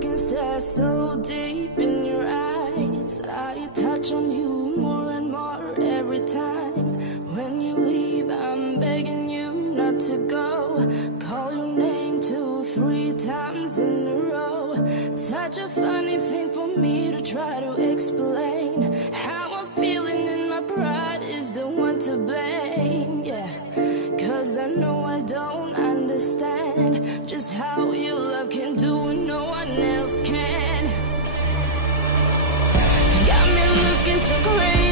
can stare so deep in your eyes. I touch on you more and more every time. When you leave, I'm begging you not to go. Call your name 2, 3 times in a row. Such a funny thing for me to try to explain. How I'm feeling and my pride is the one to blame, yeah. Cause I know I don't understand just how your love can do what no one else can. Got me looking so crazy.